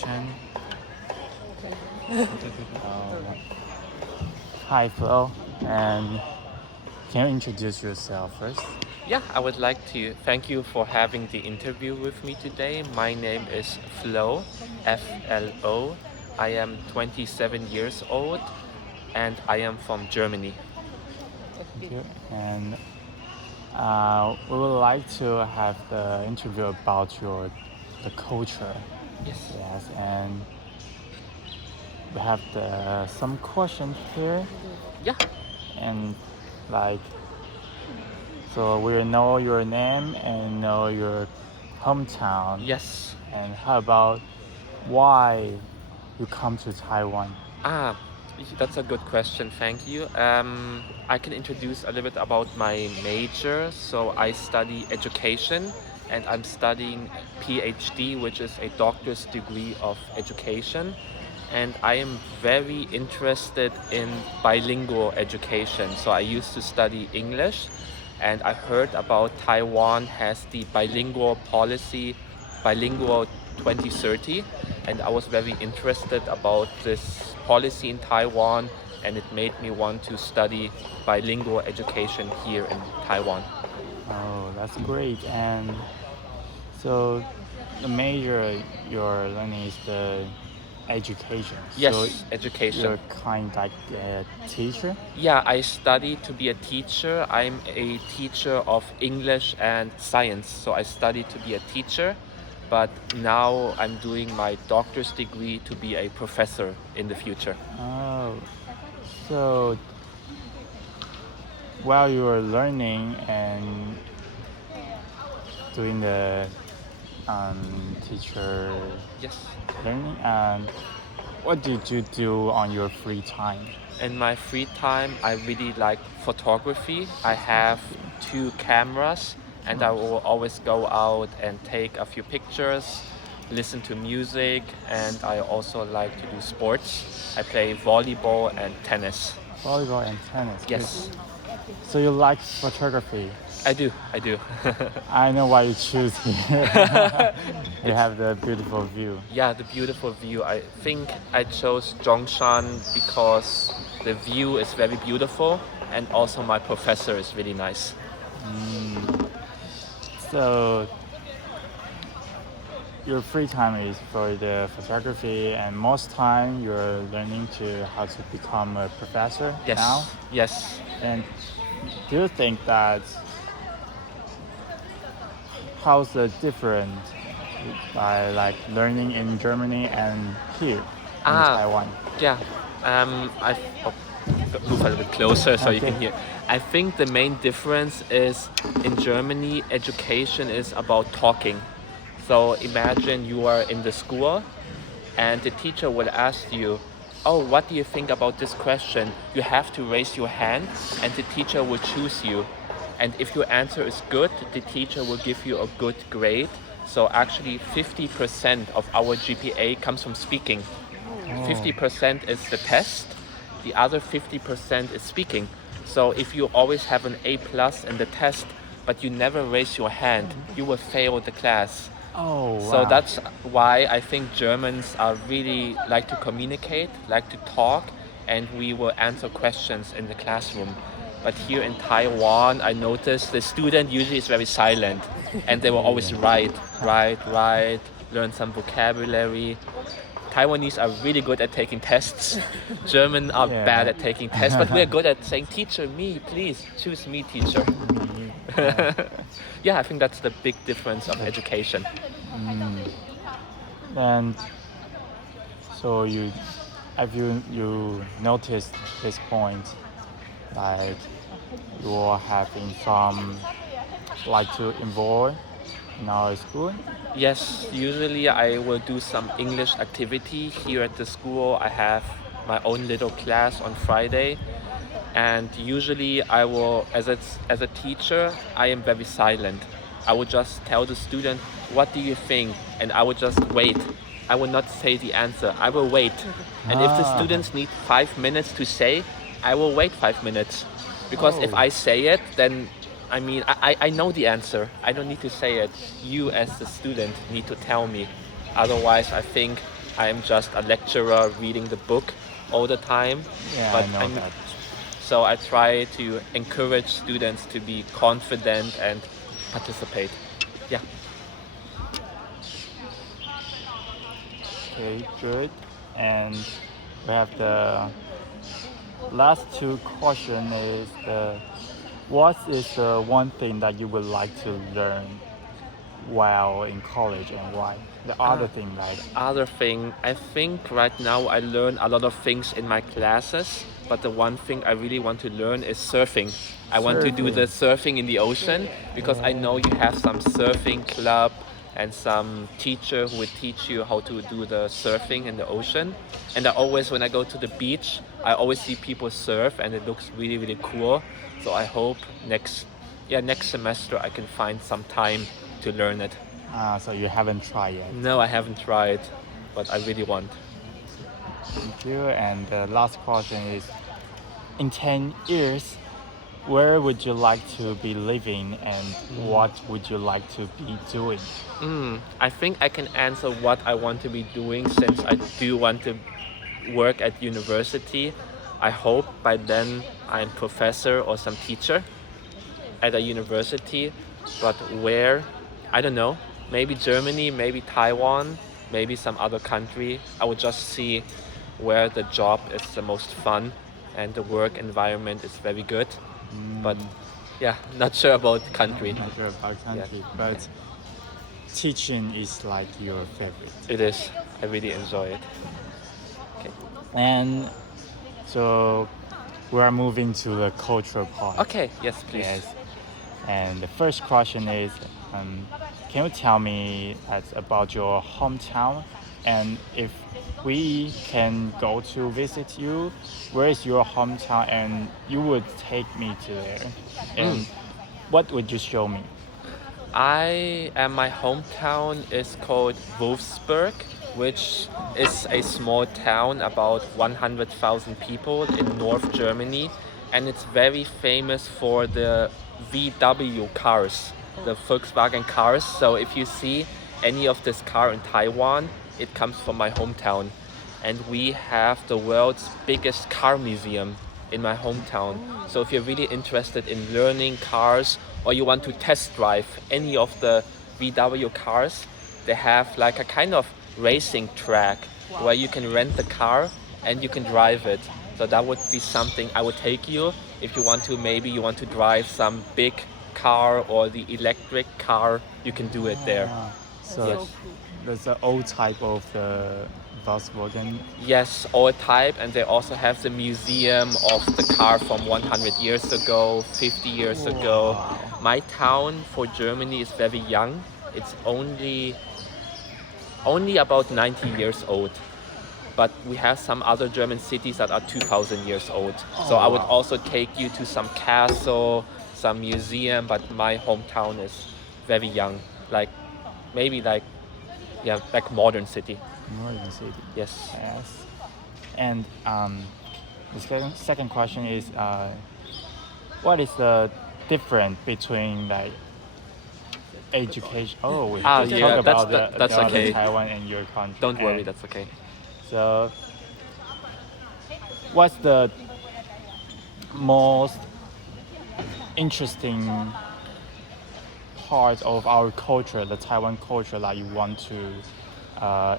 question. Hi, Flo, and can you introduce yourself first? Yeah, I would like to thank you for having the interview with me today. My name is Flo, Flo. I am 27 years old and I am from Germany. Thank you. And we would like to have the interview about the culture. Yes. Yes, and we have some questions here, Yeah. and like so we know your name and know your hometown. Yes. And how about why you come to Taiwan? Ah, that's a good question. Thank you. I can introduce a little bit about my major. So I study education and I'm studying PhD, which is a doctor's degree of education. And I am very interested in bilingual education. So I used to study English and I heard about Taiwan has the bilingual policy, bilingual 2030, and I was very interested about this policy in Taiwan, and it made me want to study bilingual education here in Taiwan. Oh, that's great. And so the major you're learning is the education. So Yes, education. you're kind like a teacher. Yeah, I study to be a teacher. I'm a teacher of English and science. So I study to be a teacher, but now I'm doing my doctor's degree to be a professor in the future. Oh, so while you were learning and doing the teacher Yes. learning, and what did you do on your free time? In my free time, I really like photography. I have two cameras and I will always go out and take a few pictures, listen to music, and I also like to do sports. I play volleyball and tennis. Volleyball and tennis. Good. Yes, So you like photography. I do. I do. I know why you choose here. You have the beautiful view. Yeah, the beautiful view. I think I chose Zhongshan because the view is very beautiful and also my professor is really nice. So your free time is for the photography, and most time you're learning to how to become a professor Yes. now. Yes. And do you think that how's the difference by like learning in Germany and here in Taiwan? Yeah. I move a little bit closer so you Okay. can hear. I think the main difference is in Germany, education is about talking. So imagine you are in the school and the teacher will ask you, oh, what do you think about this question? You have to raise your hand and the teacher will choose you. And if your answer is good, the teacher will give you a good grade. So actually 50% of our GPA comes from speaking. 50% is the test, the other 50% is speaking. So if you always have an A plus in the test, but you never raise your hand, you will fail the class. Oh, wow. So that's why I think Germans are really like to communicate, like to talk, and we will answer questions in the classroom. But here in Taiwan, I noticed the student usually is very silent, and they will always write, learn some vocabulary. Taiwanese are really good at taking tests. German are Yeah. bad at taking tests, but we're good at saying, teacher, me, please, choose me, teacher. Yeah, I think that's the big difference of education. And so have you noticed this point, like you're having some like to involve in our school? Yes, usually I will do some English activity here at the school. I have my own little class on Friday. And usually I will, as a teacher, I am very silent. I will just tell the student, what do you think? And I will just wait. I will not say the answer. I will wait. And if the Ah. students need 5 minutes to say, I will wait 5 minutes. Because if Oh. I say it, then I know the answer. I don't need to say it. You as the student need to tell me. Otherwise, I think I'm just a lecturer reading the book all the time. Yeah, But I know I'm that. so I try to encourage students to be confident and participate. Yeah. Okay, good. And we have the last two question is what is the one thing that you would like to learn while in college and why? The other Ah, thing like other thing, I think right now I learn a lot of things in my classes, but the one thing I really want to learn is surfing. I want to do the surfing. surfing in the ocean because I know you have some surfing club and some teacher who would teach you how to do the surfing in the ocean. And I always, when I go to the beach, I always see people surf and it looks really, really cool. So I hope next semester I can find some time to learn it. So you haven't tried yet. No, I haven't tried, but I really want. Thank you. And the last question is in 10 years, where would you like to be living and what would you like to be doing? I think I can answer what I want to be doing since I do want to work at university. I hope by then I'm professor or some teacher at a university, but where? I don't know. Maybe Germany, maybe Taiwan, maybe some other country. I would just see where the job is the most fun and the work environment is very good. But yeah, not sure about country. Not sure about Yeah. country, but teaching is like your favorite. It is. I really enjoy it. Okay. And so we are moving to the cultural part. Okay. Yes, please. Yes. And the first question is, can you tell me about your hometown? And if we can go to visit you, where is your hometown? And you would take me to there. And what would you show me? My hometown is called Wolfsburg, which is a small town about 100,000 people in North Germany, and it's very famous for the VW cars, the Volkswagen cars. So if you see any of this car in Taiwan, it comes from my hometown, and we have the world's biggest car museum in my hometown. So if you're really interested in learning cars or you want to test drive any of the VW cars, they have like a kind of racing track where you can rent the car and you can drive it. So that would be something I would take you if you want to, maybe you want to drive some big car or the electric car, you can do it there. So Yes. there's the old type of the Volkswagen. Yes, all type, and they also have the museum of the car from 100 years ago, 50 years ago. My town for Germany is very young. It's only about 90 years old. But we have some other German cities that are 2,000 years old. So I would also take you to some castle, some museum, but my hometown is very young, like maybe like modern city. Northern City. Yes. Yes. And the second question is, what is the difference between like education? Oh, we just yeah, talk about that's the other okay. Taiwan and your country. Don't worry, And that's okay. so, what's the most interesting part of our culture, the Taiwan culture, that you want to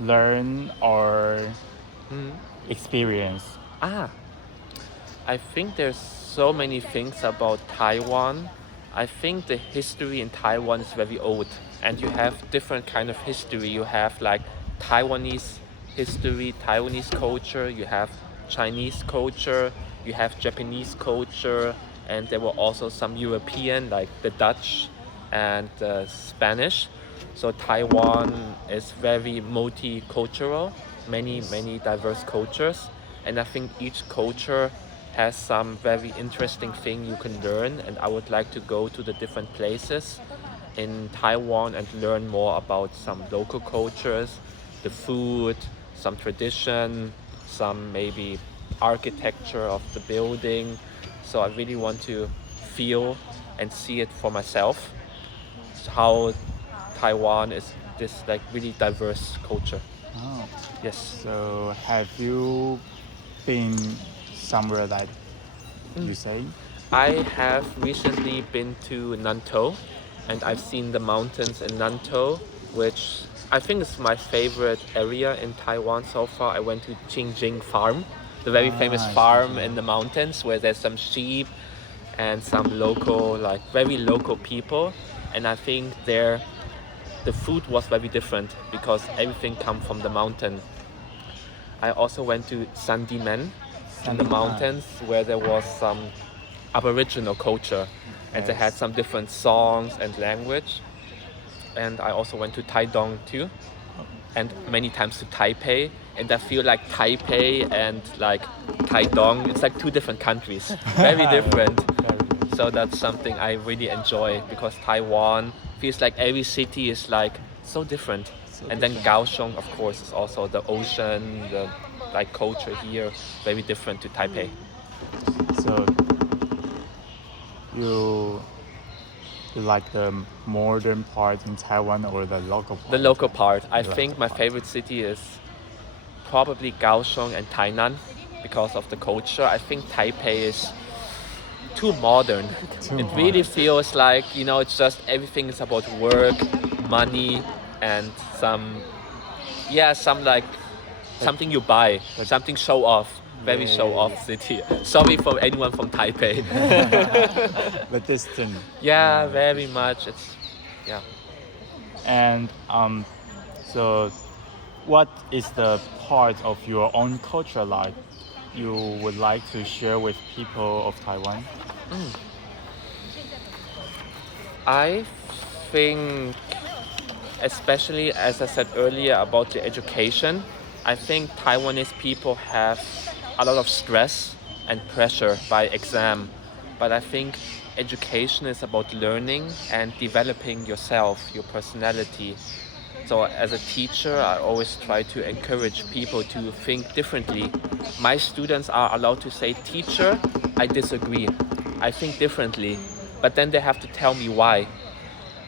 learn or experience? I think there's so many things about Taiwan. I think the history in Taiwan is very old, and you have different kind of history. You have like Taiwanese history, Taiwanese culture, you have Chinese culture, you have Japanese culture, and there were also some European like the Dutch and Spanish. So Taiwan is very multicultural, many diverse cultures, and I think each culture has some very interesting thing you can learn, and I would like to go to the different places in Taiwan and learn more about some local cultures, the food, some tradition, some maybe architecture of the building. So I really want to feel and see it for myself, how Taiwan is this like really diverse culture. Oh. Yes. So have you been somewhere that you say? I have recently been to Nantou, and I've seen the mountains in Nantou, which I think is my favorite area in Taiwan so far. I went to Qingjing Farm, the very famous Ah, farm Xinjiang. in the mountains where there's some sheep and some local, like very local people. And I think there the food was very different because everything come from the mountain. I also went to Sandimen in the mountains where there was some Aboriginal culture and they had Yes. some different songs and language. And I also went to Taidong too, and many times to Taipei. And I feel like Taipei and like Taidong, it's like two different countries, very different. Very good. So that's something I really enjoy because Taiwan feels like every city is like so different. So And then different. Kaohsiung, of course, is also the ocean, the like culture here, very different to Taipei. So you you like the modern part in Taiwan or the local part? The local part. I The think local my part. favorite city is probably Kaohsiung and Tainan because of the culture. I think Taipei is too modern. Too It really modern. feels like, you know, it's just everything is about work, money, and some like something you buy, but- something show off. Very Yeah, show yeah, off city. Sorry for anyone from Taipei. The distance. Yeah, the very distance. much. It's yeah. And so what is the part of your own culture like you would like to share with people of Taiwan? I think, especially as I said earlier about the education, I think Taiwanese people have a lot of stress and pressure by exam. But I think education is about learning and developing yourself, your personality. So as a teacher, I always try to encourage people to think differently. My students are allowed to say, "Teacher, I disagree. I think differently." But then they have to tell me why.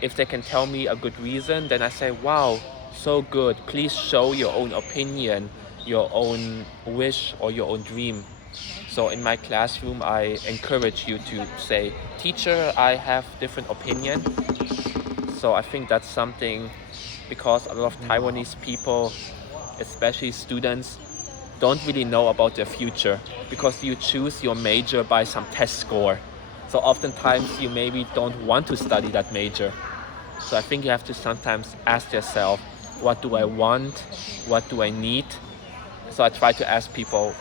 If they can tell me a good reason, then I say, "Wow, so good. Please show your own opinion, your own wish, or your own dream." So in my classroom, I encourage you to say, "Teacher, I have different opinion." So I think that's something because a lot of Taiwanese people, especially students, don't really know about their future because you choose your major by some test score. So oftentimes you maybe don't want to study that major. So I think you have to sometimes ask yourself, what do I want? What do I need? So I try to ask people,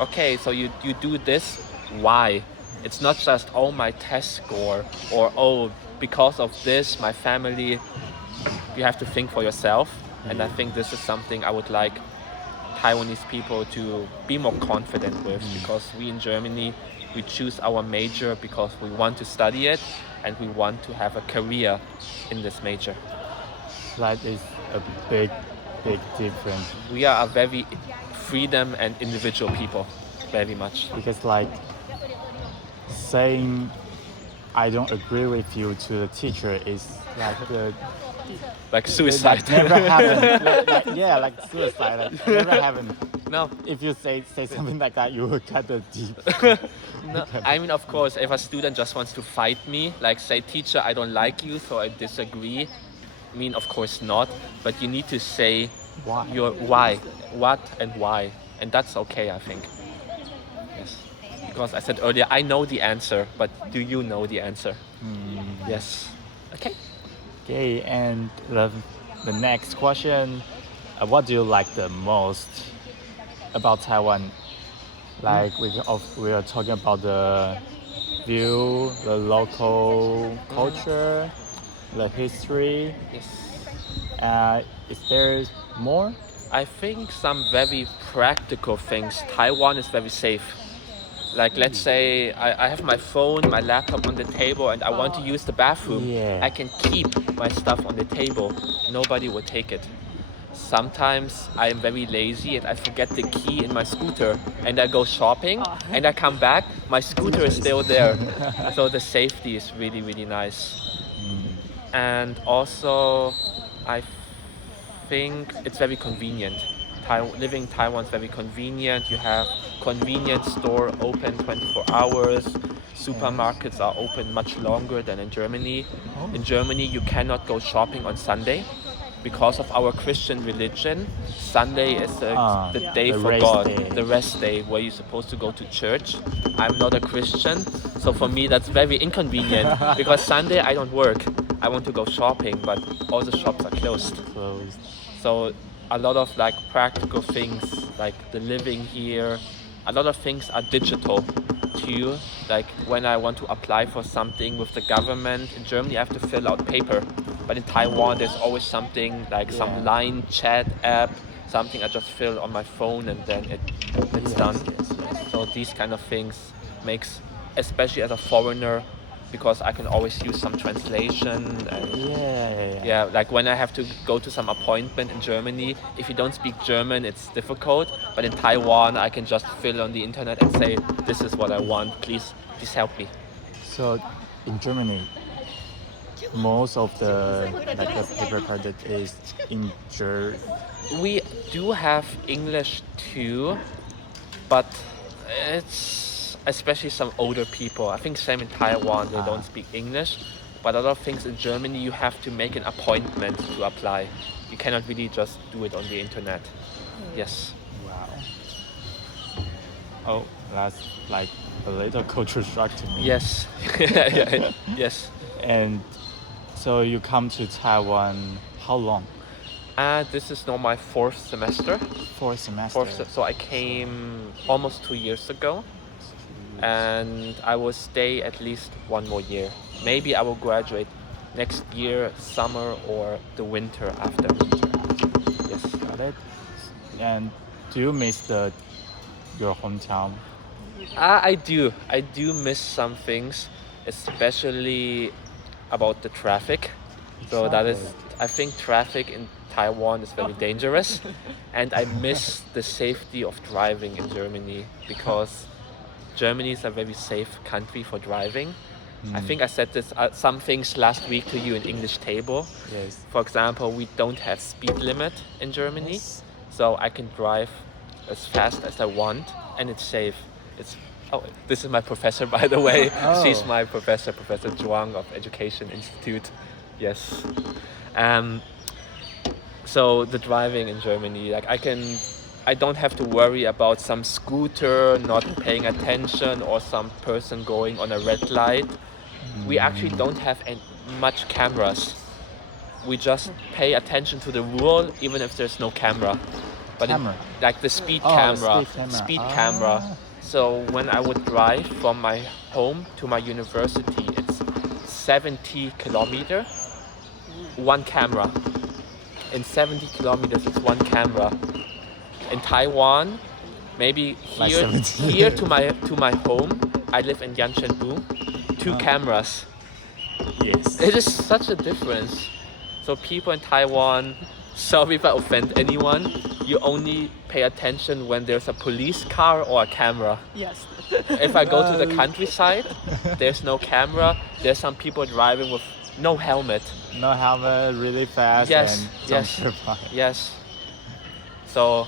okay, so you do this, why? It's not just, oh, my test score, or oh, because of this, my family. You have to think for yourself. And I think this is something I would like Taiwanese people to be more confident with because we in Germany, we choose our major because we want to study it and we want to have a career in this major. That is a big difference We are a very freedom and individual people, very much. because like saying I don't agree with you to the teacher is like the Like suicide. Like never happened. Like suicide. Like never happened. No, If you say something like that, you will cut the deep. no. I mean, of course, if a student just wants to fight me, like say, "Teacher, I don't like you, so I disagree." I mean, of course not. But you need to say Why? your why, what and why, and that's okay, I think. Yes, because I said earlier, I know the answer, but do you know the answer? Yes. Okay. Okay, and the next question, what do you like the most about Taiwan? Like we are talking about the view, the local culture, the history. Yes. Is there more? I think some very practical things. Taiwan is very safe. Like let's say I have my phone, my laptop on the table and I want to use the bathroom. Yeah. I can keep my stuff on the table. Nobody will take it. Sometimes I am very lazy and I forget the key in my scooter and I go shopping and I come back, my scooter is still there. So the safety is really, really nice. And also I think it's very convenient. Living in Taiwan is very convenient. You have convenience store open 24 hours. Supermarkets are open much longer than in Germany. Oh. In Germany, you cannot go shopping on Sunday because of our Christian religion. Sunday is the day the for rest God, day. the rest day where you're supposed to go to church. I'm not a Christian, so for me that's very inconvenient because Sunday I don't work. I want to go shopping, but all the shops are closed. Closed. So a lot of like practical things, like the living here, a lot of things are digital too. Like when I want to apply for something with the government in Germany, I have to fill out paper. But in Taiwan, there's always something like some line chat app, something I just fill on my phone and then it's done. So these kind of things makes, especially as a foreigner, because I can always use some translation and yeah, like when I have to go to some appointment in Germany, if you don't speak German, it's difficult. But in Taiwan, I can just fill on the internet and say, this is what I want, please help me. So in Germany, most of the paper product is in German. We do have English too, but it's especially some older people. I think same in Taiwan, they don't speak English. But a lot of things in Germany, you have to make an appointment to apply. You cannot really just do it on the internet. Yes. Wow. Oh, that's like a little culture shock to me. Yes. Yes. And so you come to Taiwan how long? This is now my fourth semester. Fourth semester. So I came almost 2 years ago. And I will stay at least 1 more year. Maybe I will graduate next year, summer or the winter after. Yes. Got it. And do you miss your hometown? I do. I do miss some things, especially about the traffic. So that is, I think traffic in Taiwan is very dangerous. And I miss the safety of driving in Germany because Germany is a very safe country for driving. I think I said this some things last week to you in English table. Yes. For example, we don't have speed limit in Germany, so I can drive as fast as I want, and it's safe. This is my professor, by the way. She's my professor, Professor Zhuang of Education Institute. Yes. So the driving in Germany, like I don't have to worry about some scooter not paying attention or some person going on a red light. We actually don't have much cameras. We just pay attention to the rule even if there's no camera. But like the speed camera. Speed camera. So when I would drive from my home to my university, it's 70 kilometers, one camera. In 70 kilometers, it's one camera. In Taiwan, maybe here to my home, I live in Yanchengbu, 2 cameras. Yes. It is such a difference. So people in Taiwan, sorry if I offend anyone, you only pay attention when there's a police car or a camera. Yes. If I go to the countryside, there's no camera. There's some people driving with no helmet. No helmet, really fast. Yes, and yes. So,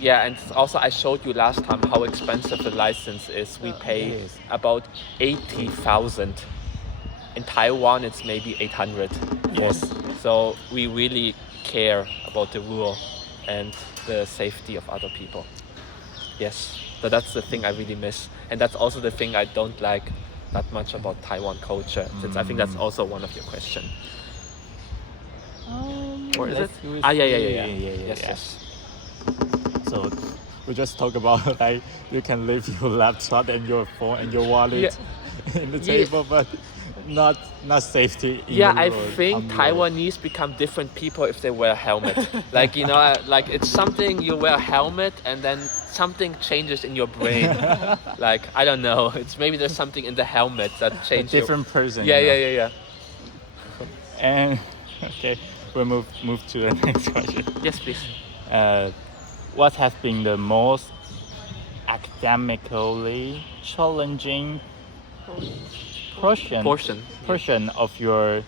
yeah, and also I showed you last time how expensive the license is. We pay about 80,000. In Taiwan, it's maybe 800. Yes. So we really care about the rule and the safety of other people. Yes. So that's the thing I really miss. And that's also the thing I don't like that much about Taiwan culture, since I think that's also one of your questions. Or is it? Yeah. Yes. So we just talk about like you can leave your laptop and your phone and your wallet in the table, but not safety. I think Taiwanese become different people if they wear a helmet. Like like it's something you wear a helmet and then something changes in your brain. Like I don't know. It's maybe there's something in the helmet that changes. A different person. Yeah. And okay, we'll move to the next question. Yes, please. What has been the most academically challenging portion of your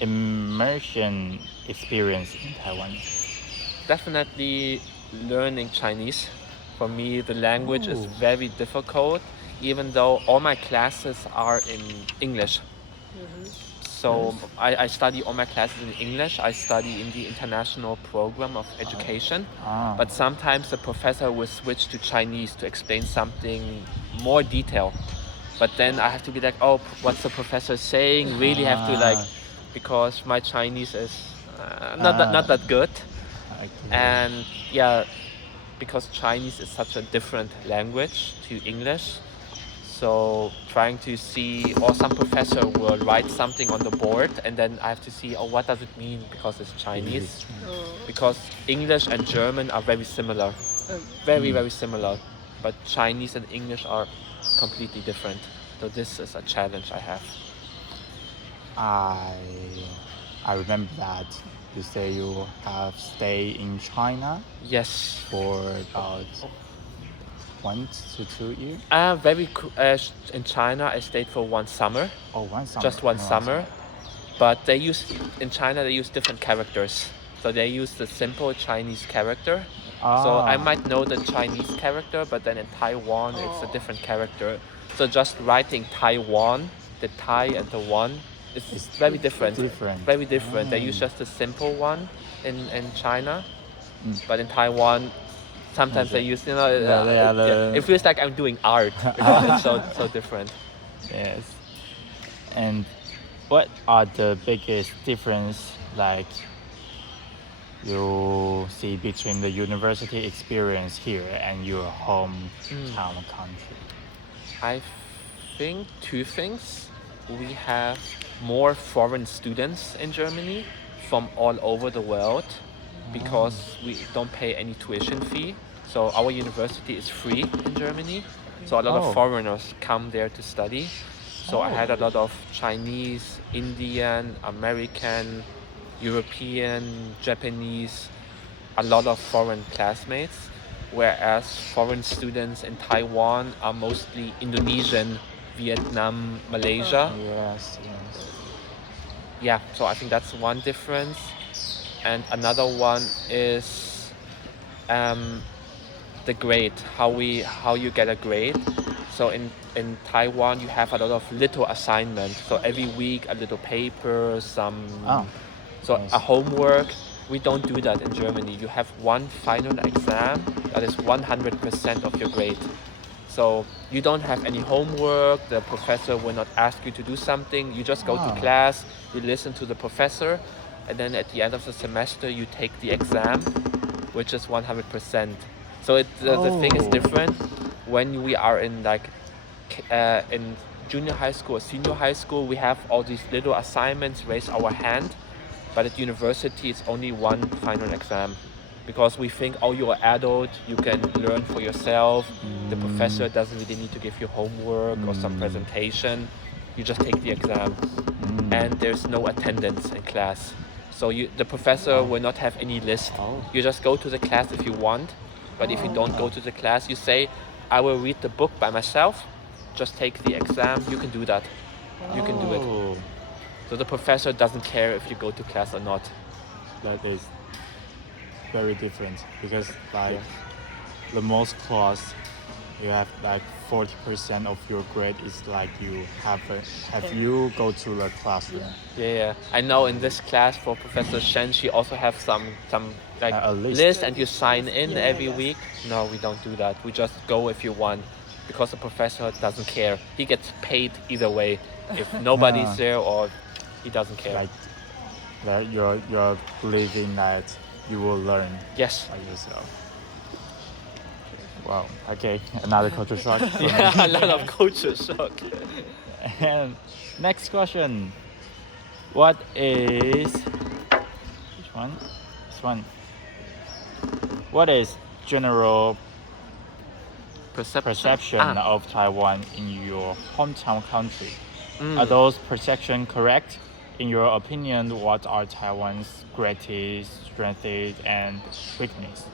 immersion experience in Taiwan? Definitely learning Chinese. For me, the language is Ooh. very difficult, even though all my classes are in English. So Yes. I study all my classes in English. I study in the international program of education. Ah. But sometimes the professor will switch to Chinese to explain something more detail. But then I have to be like, oh, what's the professor saying? Really have to like, Ah. because my Chinese is Ah. not that good. Okay. And yeah, because Chinese is such a different language to English. So trying to see, or some professor will write something on the board, and then I have to see, oh, what does it mean because it's Chinese? Because English and German are very similar, very similar, but Chinese and English are completely different. So this is a challenge I have. I I remember that you say you have stayed in China Yes. for about 1 to 2 years. In China, I stayed for one summer, Oh, one summer. just one only summer. But in China, they use different characters. So they use the simple Chinese character. So I Ah. might know the Chinese character, but then in Taiwan, it's a different character. So just writing Taiwan, the Tai and the one, is very different. Different. Very different. They use Ah. just the simple one in China. Mm. But in Taiwan, sometimes they use, it feels like I'm doing art because it's so different. Yes. And what are the biggest difference like you see between the university experience here and your hometown country? I think two things. We have more foreign students in Germany from all over the world because we don't pay any tuition fee. So our university is free in Germany. So a lot Oh. of foreigners come there to study. So I had a lot of Chinese, Indian, American, European, Japanese, a lot of foreign classmates, whereas foreign students in Taiwan are mostly Indonesian, Vietnam, Malaysia. Yes. Yeah, so I think that's one difference. And another one is the grade, how you get a grade. So in Taiwan, you have a lot of little assignments. So every week, a little paper, Oh. Nice. a homework. We don't do that in Germany. You have one final exam that is 100% of your grade. So you don't have any homework. The professor will not ask you to do something. You just go to Ah. class, you listen to the professor, and then at the end of the semester, you take the exam, which is 100%. So the thing is Oh. different when we are in junior high school or senior high school. We have all these little assignments, raise our hand, but at university it's only one final exam because we think, oh, you're an adult, you can learn for yourself. The professor doesn't really need to give you homework or some presentation. You just take the exam, and there's no attendance in class. So the professor will not have any list. Oh. You just go to the class if you want, but if you don't go to the class, you say, I will read the book by myself, just take the exam. You can do that. You can do it. Oh. So the professor doesn't care if you go to class or not. That is very different because like Yes. the most class you have like 40% of your grade is like you have you go to the classroom. Yeah. I know in this class for Professor Shen, she also have some like A list. list and you sign in every week. No, we don't do that. We just go if you want because the professor doesn't care. He gets paid either way. If nobody's Yeah. there or he doesn't care. Like that you're believing that you will learn Yes. by yourself. Wow. Okay, another culture shock. for me. Yeah, a lot of culture shock. And next question. What is which one? This one. What is general perception of Taiwan in your hometown country? Are those perceptions correct? In your opinion, what are Taiwan's greatest strengths and weaknesses?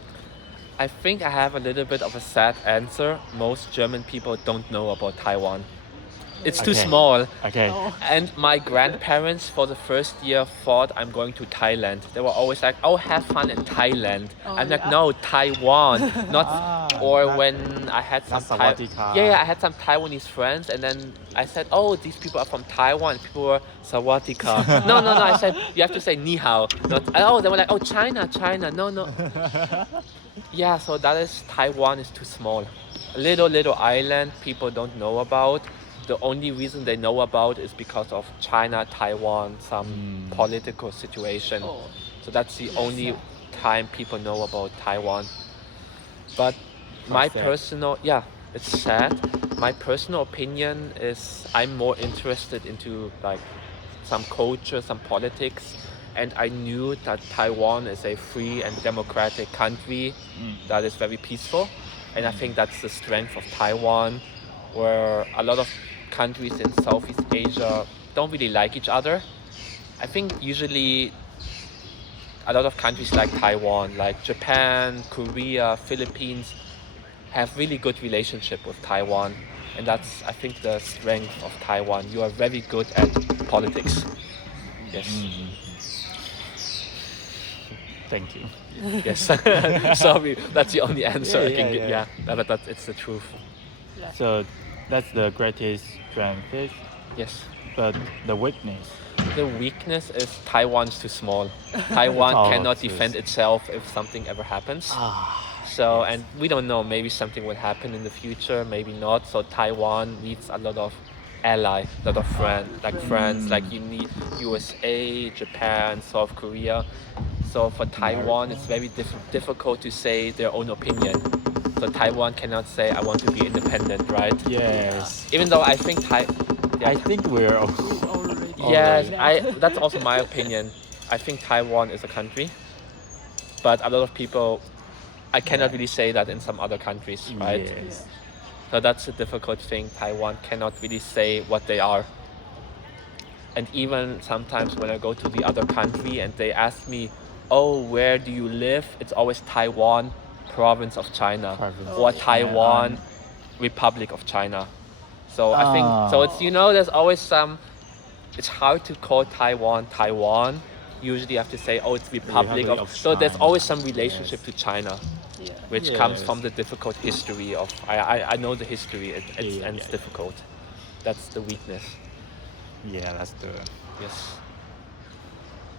I think I have a little bit of a sad answer. Most German people don't know about Taiwan. It's too Okay. small. Okay. Oh. And my grandparents for the first year thought I'm going to Thailand. They were always like, "Oh, have fun in Thailand." Oh, I'm like, yeah. "No, Taiwan." Not. Ah, Or not- when I had some not Sawadika. yeah, I had some Taiwanese friends, and then I said, "Oh, these people are from Taiwan." People were Sawadika. No, no, no. I said you have to say ni hao. Not. Oh, they were like, "Oh, China, China." No, no. Yeah, so that is Taiwan is too small. A little island people don't know about. The only reason they know about is because of China, Taiwan, some political situation. Oh. So that's the only sad. time people know about Taiwan. But my sad. personal, yeah, it's sad. My personal opinion is I'm more interested into like some culture, some politics, and I knew that Taiwan is a free and democratic country that is very peaceful, and I think that's the strength of Taiwan, where a lot of countries in Southeast Asia don't really like each other. I think usually a lot of countries like Taiwan, like Japan, Korea, Philippines, have really good relationship with Taiwan, and that's I think the strength of Taiwan. You are very good at politics. Yes. Thank you. Yes. Sorry, that's the only answer I can Yeah, give. yeah. Yeah, but that's it's the truth. So that's the greatest strength. Yes. But the weakness. The weakness is Taiwan's too small. Taiwan Oh, cannot too defend small. itself if something ever happens. So, and we don't know, maybe something will happen in the future, maybe not. So Taiwan needs a lot of ally, a lot of friends, like you need USA, Japan, South Korea. So for Taiwan, it's very difficult to say their own opinion. So Taiwan cannot say, I want to be independent, right? Yes. Even though I think I think we're Already. yes, that. that's also my opinion. I think Taiwan is a country, but a lot of people, I cannot really say that in some other countries, right? Yes. So that's a difficult thing. Taiwan cannot really say what they are. And even sometimes when I go to the other country and they ask me, "Oh, where do you live?" It's always Taiwan, province of China, Province or of Taiwan, China. Republic of China. So I think so. It's there's always some. It's hard to call Taiwan Taiwan. Usually you have to say, "Oh, it's Republic of." So there's China. always some relationship to China, Yeah. which comes Yes. from the difficult history of. I know the history. And it's Yeah. difficult. That's the weakness. Yeah, that's the. Yes.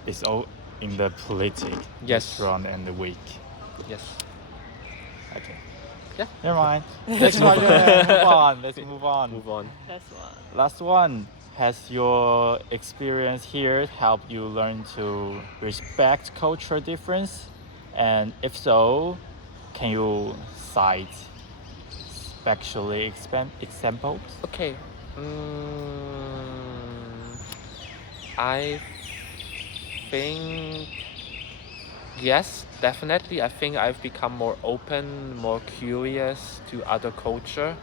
It's all in the politics. Yes. The strong and the weak. Yes. Okay. Yeah. Never mind. Let's move move on. Let's move on. Move on. That's one. Last one. Has your experience here helped you learn to respect cultural difference? And if so, can you cite examples? Okay. I think yes, definitely. I think I've become more open, more curious to other culture,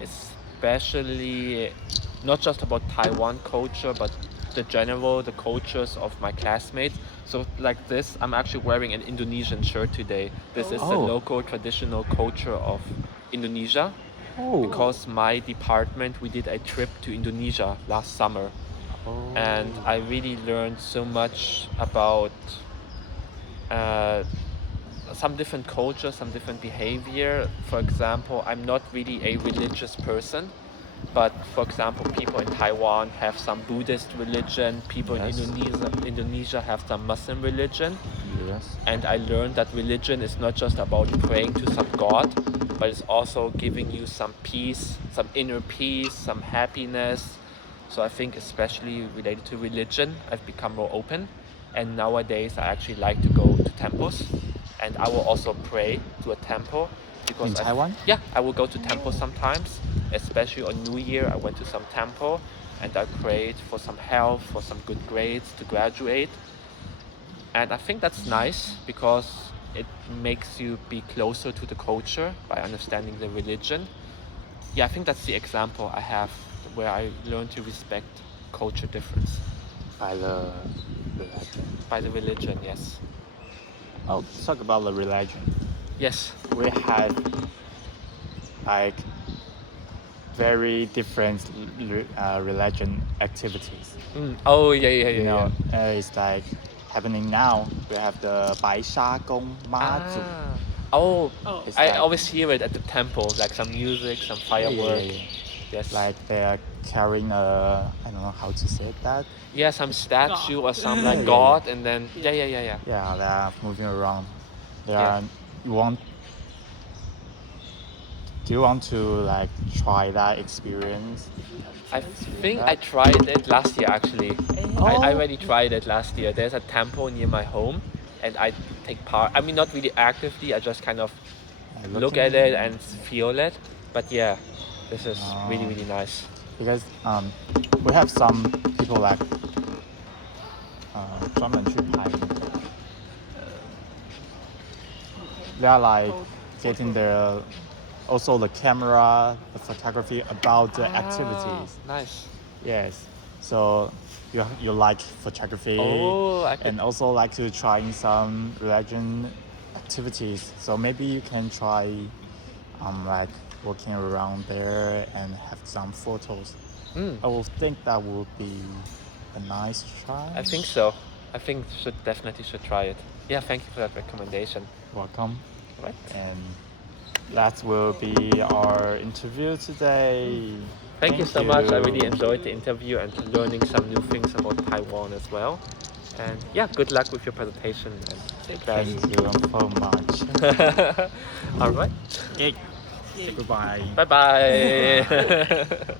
especially not just about Taiwan culture, but the cultures of my classmates. So like this, I'm actually wearing an Indonesian shirt today. This is the Oh. local traditional culture of Indonesia. Oh. Because my department, we did a trip to Indonesia last summer, and I really learned so much about some different cultures, some different behavior. For example, I'm not really a religious person, but for example, people in Taiwan have some Buddhist religion, people Yes. in Indonesia have some Muslim religion. Yes. And I learned that religion is not just about praying to some god, but it's also giving you some peace, some inner peace, some happiness. So I think especially related to religion, I've become more open. And nowadays I actually like to go to temples, and I will also pray to a temple. Because In Taiwan? Yeah, I will go to temples sometimes, especially on New Year. I went to some temple and I prayed for some health, for some good grades to graduate. And I think that's nice because it makes you be closer to the culture by understanding the religion. Yeah, I think that's the example I have where I learned to respect culture difference By the religion. by the religion. Yes. Oh, talk about the religion. Yes. We have like very different religion activities. Oh yeah, yeah, yeah, You know, yeah. it's like happening now. We have the 白沙宫妈祖. Ah. Oh, It's I like always hear it at the temples, like some music, some firework. Yes. Like they are carrying a, I don't know how to say that. Yeah, some statue or some Yeah, like yeah, god, and then yeah. Yeah, they are moving around. They Yeah. are. You want? Do you want to like try that experience? I think I tried it last year actually. I already tried it last year. There's a temple near my home, and I take part. I mean, not really actively. I just kind of look at it and feel it. But yeah, this is really, really nice. Because we have some people like 专门去拍那个 they are like getting their also the camera, the photography about the activities. Nice. Yes. So you like photography and also like to try some religion activities. So maybe you can try like walking around there and have some photos. I will think that would be a nice try. I think so. I think definitely should try it. Yeah, thank you for that recommendation. Welcome. Right. And that will be our interview today. Thank you so much. I really enjoyed the interview and learning some new things about Taiwan as well. And yeah, good luck with your presentation. And Thank you so much. All right. Okay. Goodbye. Bye bye.